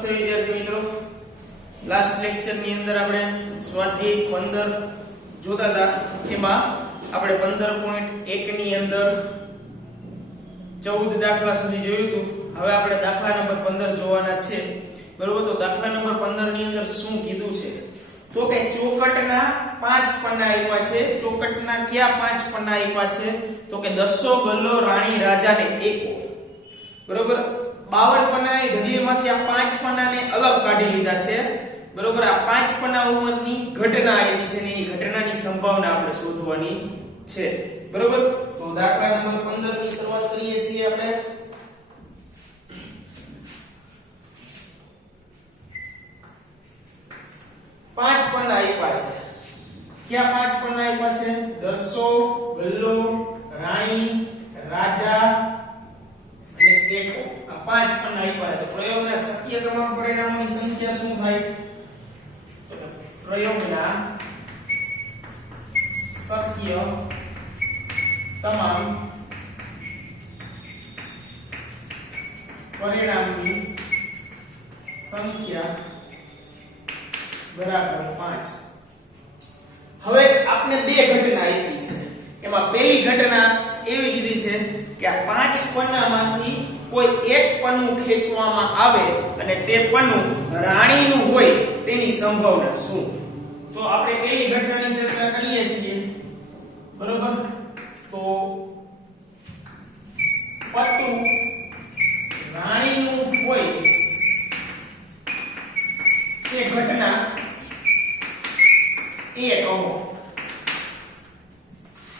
નમસ્તે વિદ્યાર્થી મિત્રો, લાસ્ટ લેક્ચર ની અંદર આપણે સ્વાધ્યાય 15 જોતા હતા. એમાં આપણે 15.1 ની અંદર 14 દાખલા સુધી જોયું હતું. હવે આપણે દાખલા નંબર 15 જોવાના છે. બરોબર, તો દાખલા નંબર 15 ની અંદર શું કીધું છે તો કે ચોકટના 5 પન્ના આપ્યા છે. ચોકટના કયા 5 પન્ના આપ્યા છે તો કે દસો ગલ્લો રાણી રાજાને એકો. બરોબર, 52 પન્નાની ઢગલીમાંથી આ 5 પન્નાને અલગ કાઢી લીધા છે. બરોબર, આ 5 પન્ના ઉપરની ઘટના આવી છે ને એ ઘટનાની સંભાવના આપણે શોધવાની છે. બરોબર, તો દાખલા નંબર 15 ની શરૂઆત કરીએ છીએ આપણે. પાંચ પન્ના આપ્યા છે. ક્યાં 5 પન્ના આપ્યા છે? દસો ગલ્લો રાણી રાજા અને એકો. આ 5 પન્ના આપ્યા છે. પ્રયોગના શક્ય તમામ પરિણામોની સંખ્યા શું થાય? પ્રયોગના શક્ય તમામ પરિણામની સંખ્યા બરાબર 5. હવે આપણે બે ઘટના આપી છે. એમાં પહેલી ઘટના એવી કીધી છે કે આ 5 પન્નામાંથી કોઈ એક પન્નું ખેંચવામાં આવે અને તે પન્નું રાણીનું હોય તેની સંભાવના શું? તો આપણે પહેલી ઘટનાની ચર્ચા કરીએ છીએ. બરોબર, તો પટ્ટું રાણીનું હોય તે ઘટના A કહો.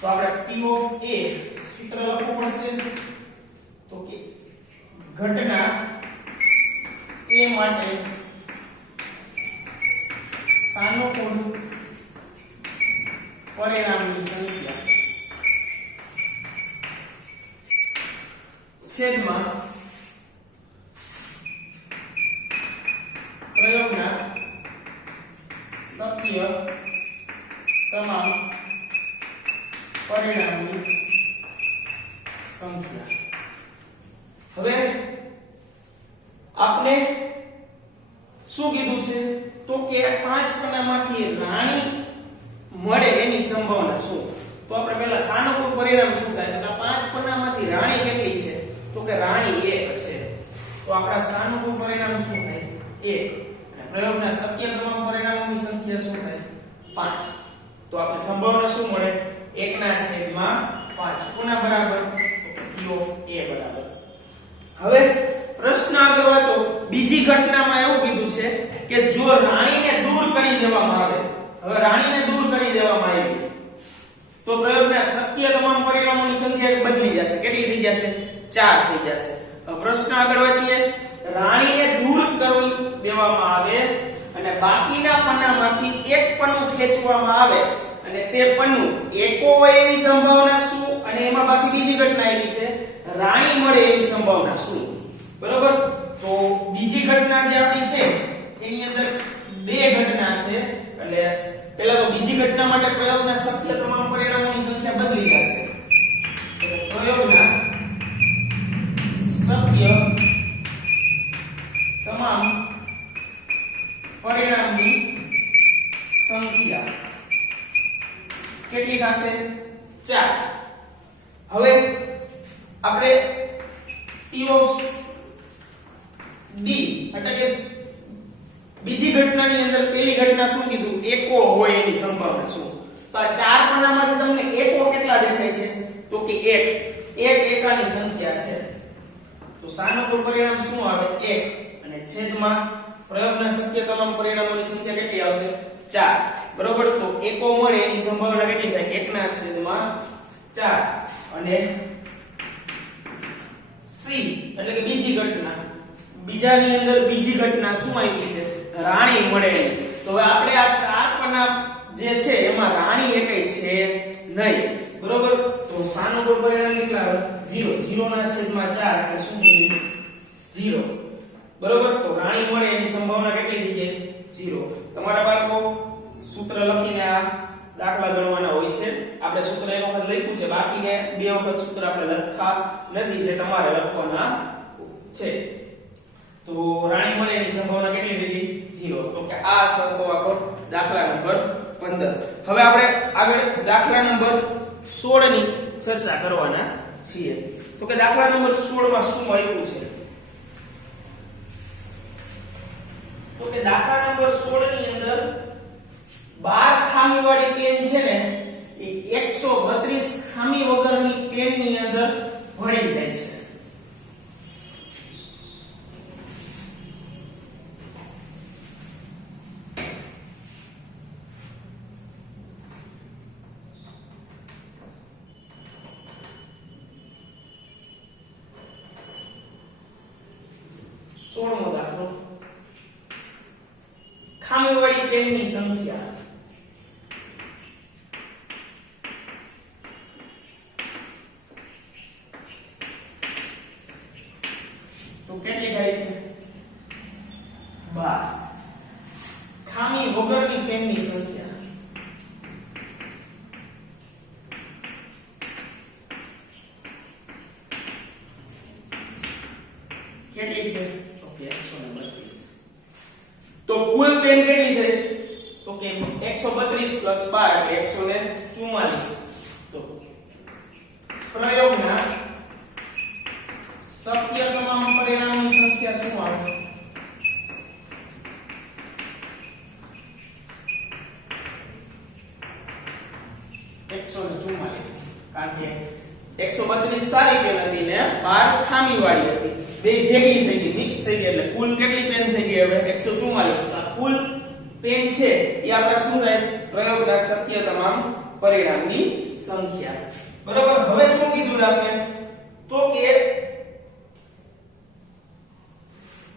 તો આપણે P of A સૂત્ર લખવું પડશે. તો કે ઘટના A માટે સાનુકૂળ પરિણામની સંખ્યા છેદમાં પ્રયોગના શક્ય તમામ પરિણામની સંખ્યા. હવે આપણે શું કીધું છે તો કે 5 પન્નામાંથી રાણી મળે એની સંભાવના શું? તો આપણે પહેલા સાનુકૂળ પરિણામ શું થાય? તો 5 પન્નામાંથી રાણી કેટલી છે? તો કે રાણી 1 છે. તો આપણા સાનુકૂળ પરિણામ શું થાય? 1. અને પ્રયોગના શક્ય તમામ પરિણામોની સંખ્યા શું થાય? 5. તો આપણે સંભાવના શું મળે? 1/5. કોના બરાબર? તો P of A બરાબર. હવે પ્રશ્ન આગળ વાંચો. બીજી ઘટનામાં એવું કીધું છે કે જો રાણીને દૂર કરી દેવામાં આવે. હવે રાણીને દૂર કરી દેવામાં આવી તો પ્રયોગના શક્ય તમામ પરિણામોની સંખ્યા બદલી જશે. કેટલી થઈ જશે? 4 થઈ જશે. હવે પ્રશ્ન આગળ વાંચીએ. રાણીને દૂર કરી દેવામાં આવે અને બાકીના પન્નામાંથી એક પન્નું ખેંચવામાં આવે અને તે પન્નું એકો હોય એની સંભાવના શું? અને એમાં પાછી બીજી ઘટના આવી છે રાણી મળે એની સંભાવના શું? બરોબર, તો બીજી ઘટના જે આપણી છે એની અંદર બે ઘટના છે. એટલે પહેલા તો બીજી ઘટના માટે પ્રયોગના શક્ય તમામ પરિણામોની સંખ્યા બદલી જશે. પ્રયોગના શક્ય તમામ પરિણામની સંખ્યા કેટલી થશે? 4. હવે આપણે P of D એટલે કે બીજી ઘટનાની અંદર પહેલી ઘટના શું કીધું? એકો હોય એની સંભાવના શું? તો આ 4 પન્નામાંથી તમને એકો કેટલા દેખાય છે? તો કે 1. એકાની સંખ્યા છે. તો સાનુકૂળ પરિણામ શું આવે? 1. અને છેદમાં પ્રયોગના શક્ય તમામ પરિણામોની સંખ્યા કેટલી આવશે? 4. બરોબર, તો એકો મળે એની સંભાવના કેટલી થાય? 1/4. અને C એટલે કે બીજી ઘટના. બીજાની અંદર બીજી ઘટના શું આવી છે? રાણી મળે. તો હવે આપણે આ 4 પન્ના જે છે એમાં રાણી એકેય છે નહીં. બરોબર, તો સાનુકૂળ પરિણામ કેટલા આવે? 0. 0/4 એટલે શું થઈ ગયું? 0. બરોબર, તો રાણી મળે એની સંભાવના કેટલી થઈ જાય? 0. તમારા બાળકો સૂત્ર લખીને આ દાખલા ગણવાના હોય છે. આપણે સૂત્ર એક વખત લખ્યું છે, બાકીને બે વખત સૂત્ર આપણે લખા નથી, જે તમારે લખવાના છે. તો તો રાણી મળે એની સંભાવના કેટલી દીધી 0. તો કે આ હતો આપણો દાખલા નંબર 15. હવે આપણે આગળ દાખલા નંબર 16 ની ચર્ચા કરવાના છીએ. તો કે દાખલા નંબર 16 માં શું આપ્યું છે? તો કે દાખલા નંબર 16 ની અંદર 12 ખામીવાળી પેન છે ને એ 132 ખામી વગરની પેનની અંદર ભળી જાય છે. સોળમો દાખલો, ખામીવાળી પેનની સંખ્યા તો કેટલી થાય છે? 12. ખામી વગરની પેનની સંખ્યા કેટલી છે? તો કે 132. તો કુલ પેન કેટલી થઈ? તો કે 132 + 12 એટલે 144. તો પ્રયોગના શક્ય તમામ પરિણામની સંખ્યા શું આવે? કારણ કે 132 સારી પેન હતી ને 12 ખામીવાળી હતી, બે ભેગી થઈ ગઈ, મિક્સ થઈ ગઈ, એટલે કુલ કેટલી પેન થઈ ગઈ? હવે 144. આ કુલ પેન છે એ આપણે શું થાય? પ્રયોગના શક્ય તમામ પરિણામની સંખ્યા. બરોબર. હવે શું કીધું આપણે? તો કે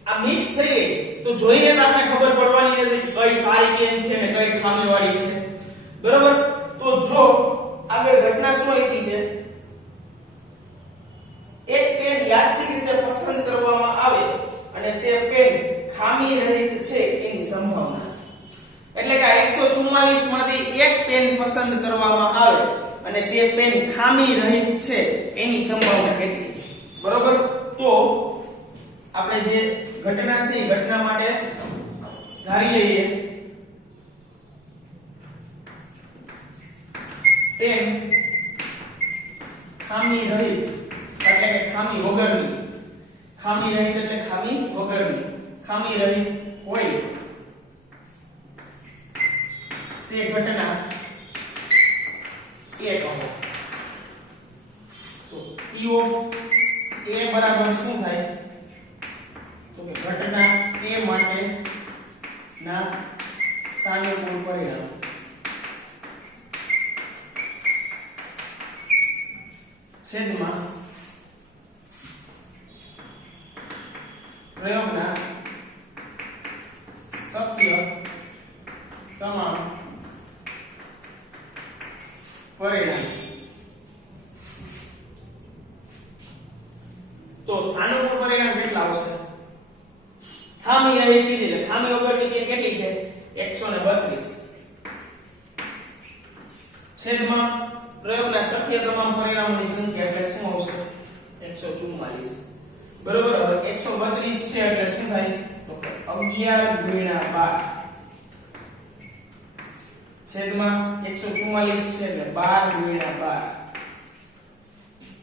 આ મિક્સ થઈ ગઈ તો જોઈને તો આપણે ખબર પડવાની નથી કઈ સારી પેન છે ને કઈ ખામીવાળી છે. બરોબર. તો જો આગળ ઘટના શું આવી છે? એક પેન યાદચ્છિક રીતે પસંદ કરવામાં આવે અને તે પેન ખામી રહિત છે એની સંભાવના. એટલે કે 144 માંથી એક પેન પસંદ કરવામાં આવે અને તે પેન ખામી રહિત છે એની સંભાવના કેટલી? બરોબર. તો આપણે જે ઘટના છે એ ઘટના માટે ધારી લઈએ પેન ખામી રહિત એટલે કે ખામી વગરની. ખામી રહિત એટલે ખામી વગરની. ખામી રહિત હોય તે ઘટના એ કહો. તો P of A બરાબર શું થાય? તો કે ઘટના A માટે ના સાનુકૂળ પરિણામ છેદમાં પ્રયોગના શક્ય તમામ પરિણામ. તો સાનુકૂળ પરિણામ કેટલા આવશે? ખામી રહિત દીધી એટલે ખામી વગરની પેન કેટલી છે? 132 છેદમાં પ્રયોગના શક્ય તમામ પરિણામોની સંખ્યા એટલે શું આવશે? 144. બરોબર. હવે 132 છે એટલે શું થાય? તો 11 × 12 છેદમાં 144 છે એટલે 12 × 12.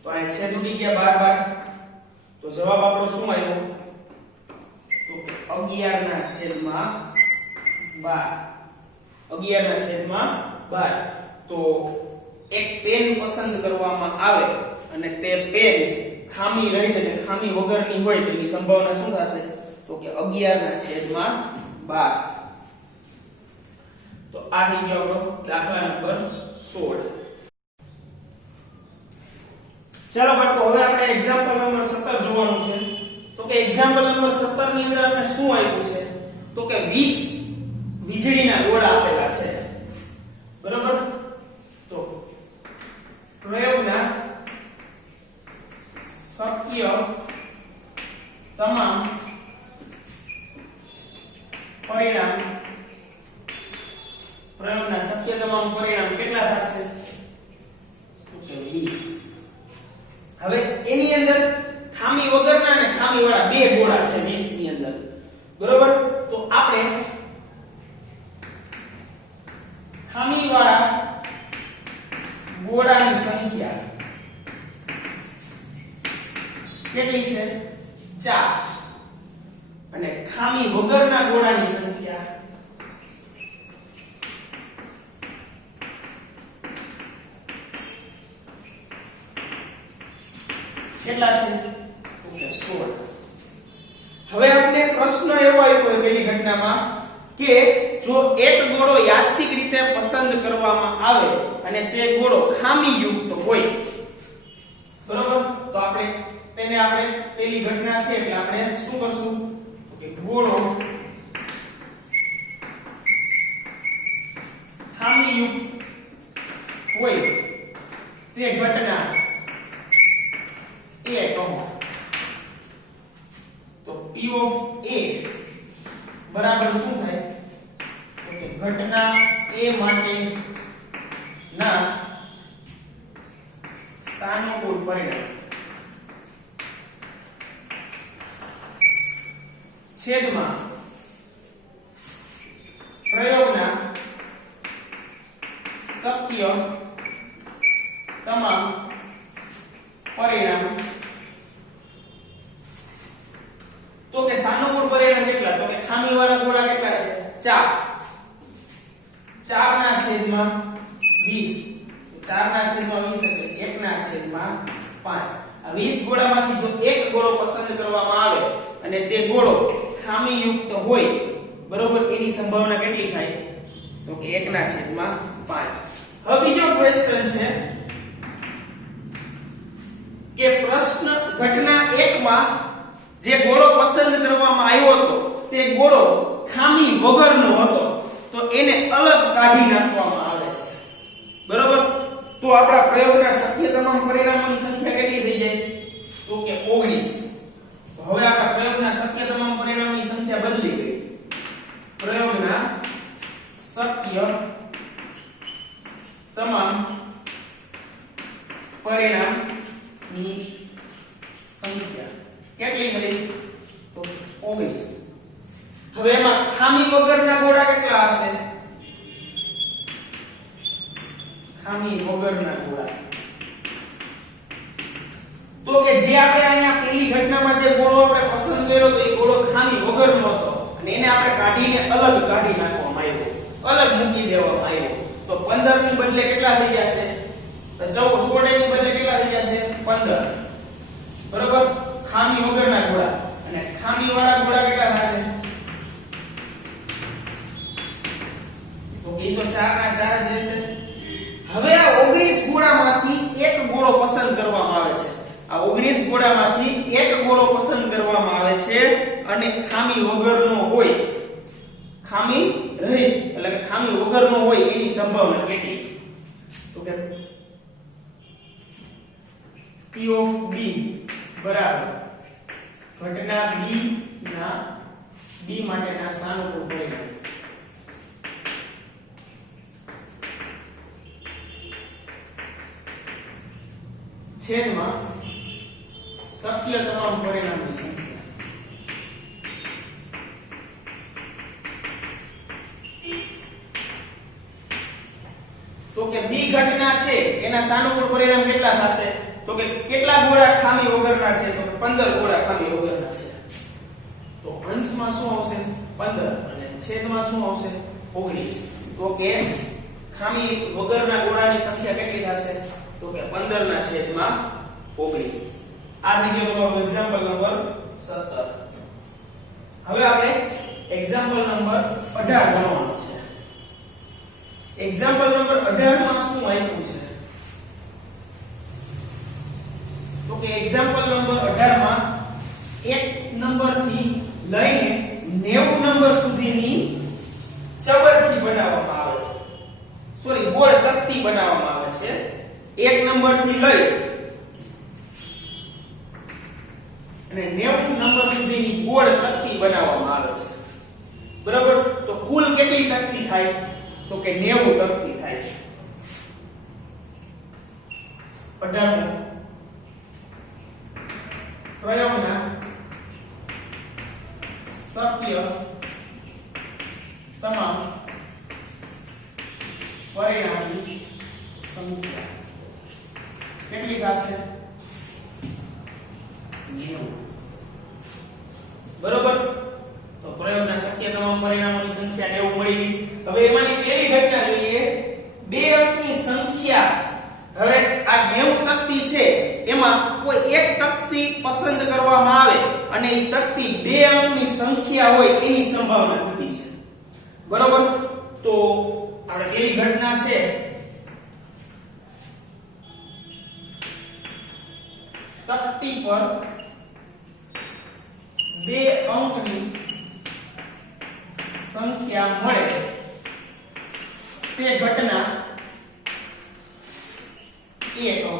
તો આ છેદ ઉડી ગયા 12 તો જવાબ આપણો શું આવ્યો? તો 11/12. તો એક પેન પસંદ કરવામાં આવે અને તે પેન ખામી રહિત એટલે ખામી વગરની હોય તો એની સંભાવના શું થશે? તો કે 11/12. તો આ થઈ ગયો આપણો દાખલા નંબર 16. ચાલો બાળકો, હવે આપણે એક્ઝામ્પલ નંબર 17 જોવાનું છે. તો કે એક્ઝામ્પલ નંબર 17 ની અંદર આપણે શું આપ્યું છે? તો કે 20 વીજળીના ગોળા આપેલા છે. બરોબર. તો પ્રયોગના શક્ય તમામ પરિણામ કેટલા થશે? તો કે 20. હવે એની અંદર ખામી વગરના અને ખામી વાળા બે ગોળા છે 20 ની અંદર. બરોબર. તો આપણે ખામીવાળા ગોળાની સંખ્યા કેટલી છે? 4. અને ખામી વગરના ગોળાની સંખ્યા કેટલા છે? ઓકે 16. હવે આપણે પ્રશ્ન એવો આપ્યો પેલી ઘટનામાં કે જો એક ગોળો યાદચ્છિક રીતે પસંદ કરવામાં આવે અને તે ગોળો ખામીયુક્ત હોય, બરોબર. તો આપણે પેલી ઘટના છે એટલે આપણે શું કરશું કે ગોળો ખામીયુક્ત હોય તે ઘટના A કહો. તો P of A બરાબર શું થાય? તો કે ઘટના A માટે ના સાનુકૂળ પરિણામ છેદમાં પ્રયોગના શક્ય તમામ પરિણામ. તો કે સાનુકૂળ પરિણામ કેટલા? તો કે ખામીવાળા ગોળા કેટલા છે? 4. 4 ના છેદમાં 20. 4 ના છેદમાં 20 એટલે 1 ના છેદમાં 5. આ 20 ગોળામાંથી જો એક ગોળો પસંદ કરવામાં આવે અને તે ગોળો ખામીયુક્ત હોય, બરોબર, એની સંભાવના કેટલી થાય? તો કે 1 ના છેદમાં 5. હવે બીજો ક્વેશ્ચન છે કે પ્રશ્ન ઘટના 1 માં જે ગોળો પસંદ કરવામાં આવ્યો હતો તે ગોળો ખામી વગરનો હતો, તો એને અલગ કાઢી નાખવામાં આવે છે, બરોબર. તો આપણા પ્રયોગના શક્ય તમામ પરિણામોની સંખ્યા કેટલી થઈ જાય? તો કે 19. તો હવે આપણા પ્રયોગના શક્ય તમામ પરિણામોની સંખ્યા બદલી ગઈ. પ્રયોગના શક્ય તમામ પરિણામની સંખ્યા કેટલી થઈ? તો 19. હવે એમાં ખામી વગરના ગોળા કેટલા હશે? ખામી વગરના ગોળા તો કે જે આપણે અહીંયા પેલી ઘટનામાં જે ગોળો આપણે પસંદ કર્યો તો એ ગોળો ખામી વગરનો હતો અને એને આપણે કાઢીને અલગ કાઢી નાખવામાં આવ્યો, અલગ મૂકી દેવામાં આવ્યો. તો 15 ની બદલે કેટલા થઈ જશે? તો 16 ની બદલે કેટલા થઈ જશે? 15, બરોબર. ખામી વગરના ગોળા અને ખામીવાળા ગોળા કેટલા થશે? તો કે તો 4 ના 4 જ રહેશે. હવે આ 19 ગોળામાંથી એક ગોળો પસંદ કરવામાં આવે છે. આ 19 ગોળામાંથી એક ગોળો પસંદ કરવામાં આવે છે અને ખામી વગરનો હોય, ખામી રહિત એટલે કે ખામી વગરનો હોય એની સંભાવના કેટલી? તો કે P of B બરાબર ઘટના B માટેના સાનુકૂળ પરિણામ છેદમાં શક્ય તમામ પરિણામની સંખ્યા. તો કે B ઘટના છે એના સાનુકૂળ પરિણામ કેટલા થશે? તો કે કેટલા ગોળા ખામી વગરના છે? તો કે 15 ગોળા ખામી વગરના છે. તો અંશમાં શું આવશે? 15 અને છેદમાં શું આવશે? 19. તો કે ખામી વગરના ગોળાની સંખ્યા કેટલી થશે? તો કે 15 ના છેદમાં 19. આ થઈ ગયો તમારો એક્ઝામ્પલ નંબર 17. હવે આપણે એક્ઝામ્પલ નંબર 18 ગણવાનો છે. એક્ઝામ્પલ નંબર 18 માં શું આપ્યું છે? તો કે એક્ઝામ્પલ નંબર 18 માં 1 નંબર થી લઈને 90 નંબર સુધીની ચબરખી બનાવવામાં આવે છે. સોરી, ગોળ તકતી બનાવવામાં આવે છે. 1 નંબર થી લઈ અને 90 નંબર સુધીની ગોળ તકતી બનાવવામાં આવે છે, બરાબર. તો કુલ કેટલી તકતી થાય? તો કે 90 તકતી થાય છે. 18 પ્રયોગના શક્ય તમામ પરિણામની સંખ્યા કેટલી થશે 90 બરોબર તો પ્રયોગના શક્ય તમામ પરિણામોની સંખ્યા 90 મળી ગઈ હવે એમાંની પહેલી ઘટના જોઈએ બે અંકની સંખ્યા હવે આ 90 તકતી છે એમાં કોઈ એક તકતી પસંદ કરવામાં આવે અને એ તકતી બે અંકની સંખ્યા હોય એની સંભાવના કીધી છે બરોબર તો આપણે પહેલી ઘટના છે તકતી પર બે અંકની સંખ્યા મળે તે ઘટના એ કહો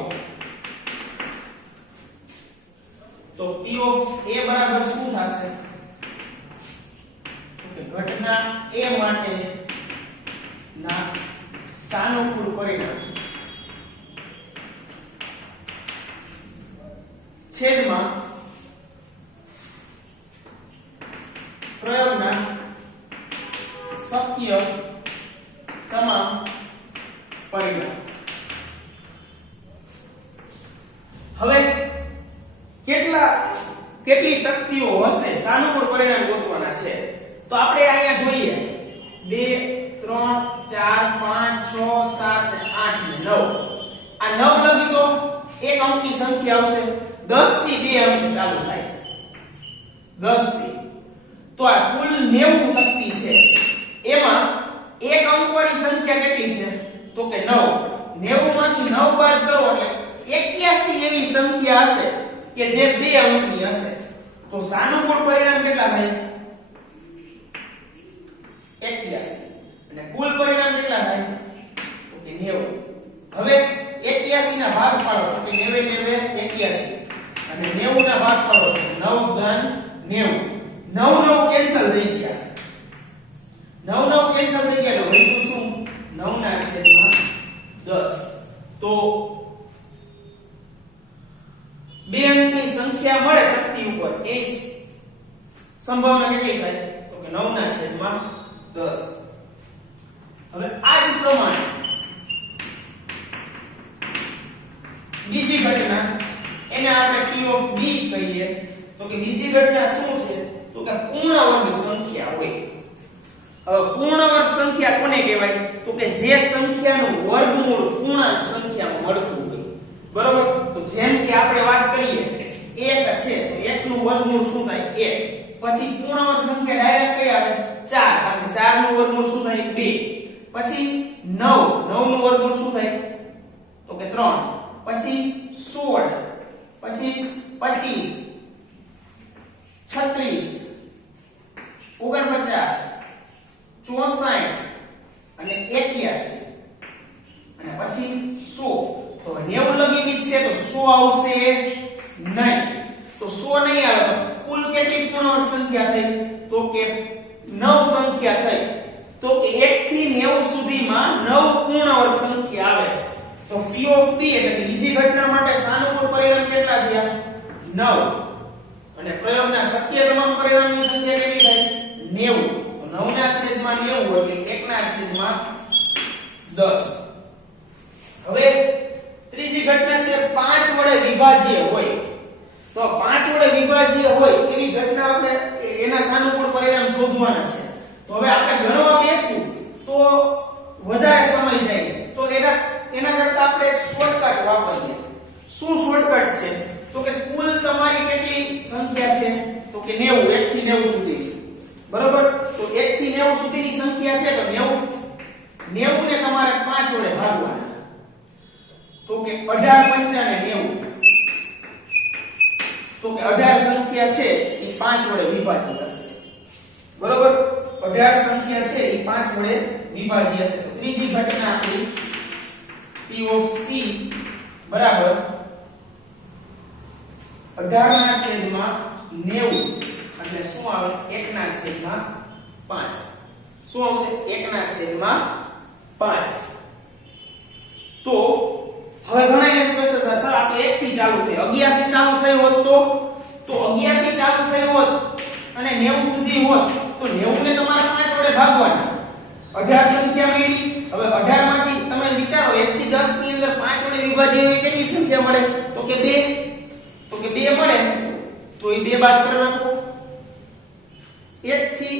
તો P of A બરાબર શું થશે કે ઘટના A માટે ના સાનુકૂળ પરિણામ છેદમાં પ્રયોગના શક્ય તમામ પરિણામ હવે કેટલી તકતીઓ હશે સાનુકૂળ પરિણામ ગોતવાના છે તો આપણે અહીંયા જોઈએ 2 3 4 5 6 7 8 9 આ 9 લગી તો એક અંકની સંખ્યા આવશે 10 થી બે અંક ચાલુ થાય 10 થી તો આ કુલ 90 તકતી છે એમાં એક અંકવાળી સંખ્યા કેટલી છે તો કે 9 90 માંથી 9 બાદ કરો એટલે 81 એવી સંખ્યા હશે કે જે બે અંકની હશે તો સાનુકૂળ પરિણામ કેટલા થાય 81 અને કુલ પરિણામ કેટલા થાય તો કે 90 હવે 81 ના ભાગ પાડો તો કે 90 81 અને 90 ના ભાગ પાડો તો 9 ઘન 90 9 કેન્સલ થઈ ગયા 9 કેન્સલ થઈ ગયા એટલે વધ્યું શું 9 ના છેદમાં 10 તો બે અંકની સંખ્યા મળે તકતી ઉપર એ સંભાવના કેટલી થાય તો કે 9 ના છેદમાં 10 હવે આ જ પ્રમાણે બીજી ઘટના એને આપણે P of B કહીએ તો કે બીજી ઘટના શું છે તો કે પૂર્ણ વર્ગ સંખ્યા હોય હવે પૂર્ણ વર્ગ સંખ્યા કોને કહેવાય તો કે જે સંખ્યાનું વર્ગમૂળ પૂર્ણાંક સંખ્યામાં મળતું હોય બરોબર તો જેમ કે આપણે વાત કરીએ 1 છે તો 1 નું વર્ગમૂળ શું થાય 1 પછી પૂર્ણ વર્ગ સંખ્યા ડાયરેક્ટ કઈ આવે 4 કારણ કે 4 નું વર્ગમૂળ શું થાય 2 પછી 9 નું વર્ગમૂળ શું થાય તો કે 3 પછી 16 પછી 25 36 49 64 અને 81 અને પછી 100 તો 90 લગીની છે તો 100 આવશે નહીં તો 100 નહીં આવે તો કુલ કેટલી પૂર્ણાંક સંખ્યા થઈ તો કે 9 સંખ્યા થઈ તો કે 1 થી 90 સુધીમાં 9 પૂર્ણાંક સંખ્યા આવે તો P of B એટલે કે બીજી ઘટના માટે સાનુકૂળ પરિણામ કેટલા થયા 9 અને પ્રયોગના શક્ય તમામ પરિણામની સંખ્યા કેટલી થાય 90 તો 9 ના છેદમાં 90 એટલે 1 ના છેદમાં 10 હવે ત્રીજી ઘટના છે 5 વડે વિભાજ્ય હોય તો 5 વડે વિભાજ્ય હોય એવી ઘટના આપણે એના સાનુકૂળ પરિણામ શોધવાના છે તો હવે આપણે ગણવા બેસવું તો વધારે સમય જાય તો એના કરતા આપણે એક શોર્ટકટ વાપરીએ શું શોર્ટકટ છે તો કે કુલ તમારી કેટલી સંખ્યા છે તો કે 90 1 થી 90 સુધી બરોબર તો 1 થી 90 સુધીની સંખ્યા છે તો 90 ને તમારે 5 વડે ભાગવાના તો કે 18 પંચા ને 90 તો કે 18 સંખ્યા છે એ 5 વડે વિભાજ્ય હશે બરોબર 18 સંખ્યા છે એ 5 વડે વિભાજ્ય હશે તો ત્રીજી ઘટના આપણી P of C બરાબર 18 ના છેદમાં 90 એટલે શું આવે 1 ના છેદમાં 5 શું આવશે 1 ના છેદમાં 5 તો હવે ઘણા એમ કહેશે સર આપણે 1 થી ચાલુ થઈ 11 થી ચાલુ થયો હોત તો 11 થી ચાલુ થયો હોત અને 90 સુધી હોત તો 90 ને તમારે 5 વડે ભાગવાના 18 સંખ્યા મળી હવે 18 માંથી તમે વિચારો 1 થી 10 ની અંદર 5 વડે વિભાજ્ય એવી કેટલી સંખ્યા મળે તો કે 2 મળે તો એ 2 બાદ કરી નાખો 1 થી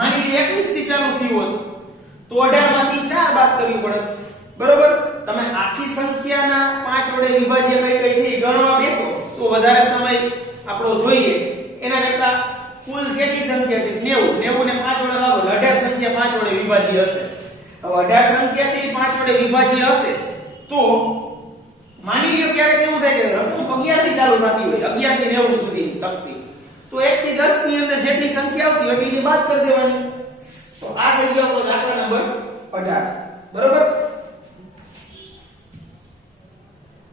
માની લે 21 થી ચાલુ થયું હોત તો 18 માંથી 4 બાદ કરવી પડે બરોબર તમે આખી સંખ્યાના 5 વડે વિભાજ્ય કઈ કઈ છે એ ગણવા બેસો તો વધારે સમય આપણો જોઈએ એના કરતા કુલ કેટલી સંખ્યા છે 90 ને 5 વડે ભાગો 18 સંખ્યા 5 વડે વિભાજ્ય હશે હવે 18 સંખ્યા છે એ 5 વડે વિભાજ્ય હશે તો માની લ્યો ક્યારે કેવું થાય કે રકમ 11 થી ચાલુ થતી હોય 11 થી 90 સુધી તકતી તો 1 થી 10 ની અંદર જેટલી સંખ્યા આવતી હોય એટલી બાદ કરી દેવાની તો આ થઈ ગયો આપણો દાખલા નંબર 18 બરોબર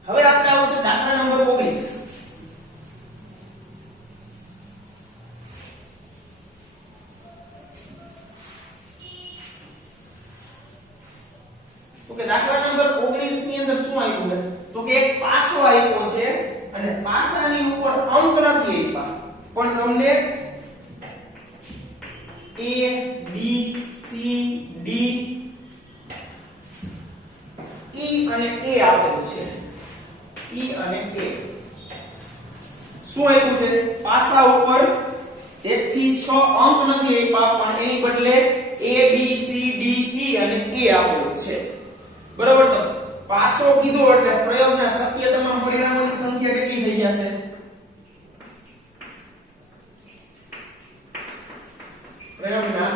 હવે આપણે આવશે દાખલા નંબર 19 તો કે દાખલા નંબર 19 ની અંદર શું આવ્યું છે તો કે એક પાસો આપ્યો છે અને પાસાની ઉપર અંક નથી આપ્યા પણ તમને A B C D E અને A આપેલું છે E અને A શું આપ્યું છે પાસા ઉપર 1 થી 6 અંક નથી આપ્યા પણ એની બદલે A B C D E અને A આપેલું છે બરોબર તો પાસો કીધો એટલે પ્રયોગના શક્ય તમામ પરિણામોની સંખ્યા કેટલી થઈ જશે પ્રયોગના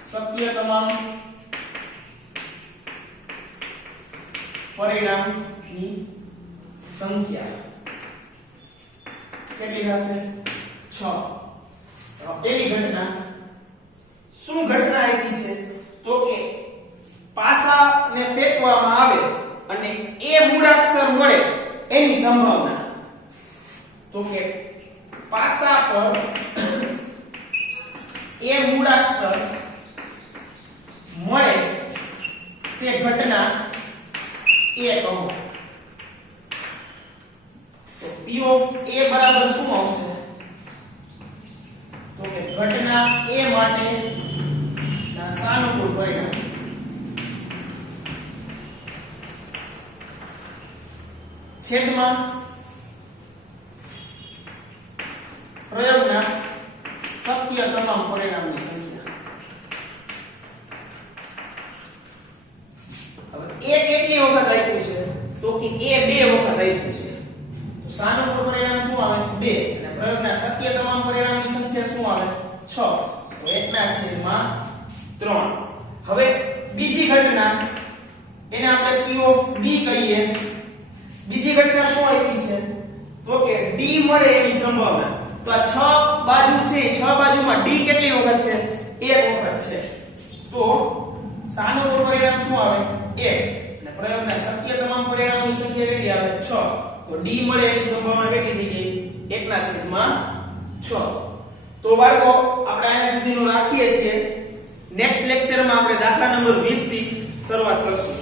શક્ય તમામ પરિણામની સંખ્યા કેટલી હશે 6 પેલી ઘટના શું ઘટના આપી છે તો કે પાસા ને ફેંકવામાં આવે અને એ મૂળાક્ષર મળે એની સંભાવના તો કે પાસા પર એ મૂળાક્ષર મળે તે ઘટના એ કહો તો P of A બરાબર શું આવશે તો કે ઘટના A માટે ના સાનુકૂળ પરિણામ છેદમાં પ્રયોગના શક્ય તમામ પરિણામની સંખ્યા હવે A કેટલી વખત આપ્યું છે તો કે A 2 વખત આપ્યું છે તો સાનુકૂળ પરિણામ શું આવે 2 અને પ્રયોગના શક્ય તમામ પરિણામની સંખ્યા શું આવે 6 તો 1/3 હવે બીજી ઘટના એને આપણે P of B કહીએ બીજી ઘટના શું આવી છે તો કે D મળે એની સંભાવના તો આ 6 બાજુ છે 6 બાજુમાં D કેટલી વખત છે 1 વખત છે તો સાનુકૂળ પરિણામ શું આવે 1 અને પ્રયોગના શક્ય તમામ પરિણામોની સંખ્યા કેટલી આવે 6 તો D મળે એની સંભાવના કેટલી થઈ ગઈ 1/6 તો બાળકો આપણે અહીંયા સુધીનું રાખીએ છીએ નેક્સ્ટ લેક્ચરમાં આપણે દાખલા નંબર 20 થી શરૂઆત કરશું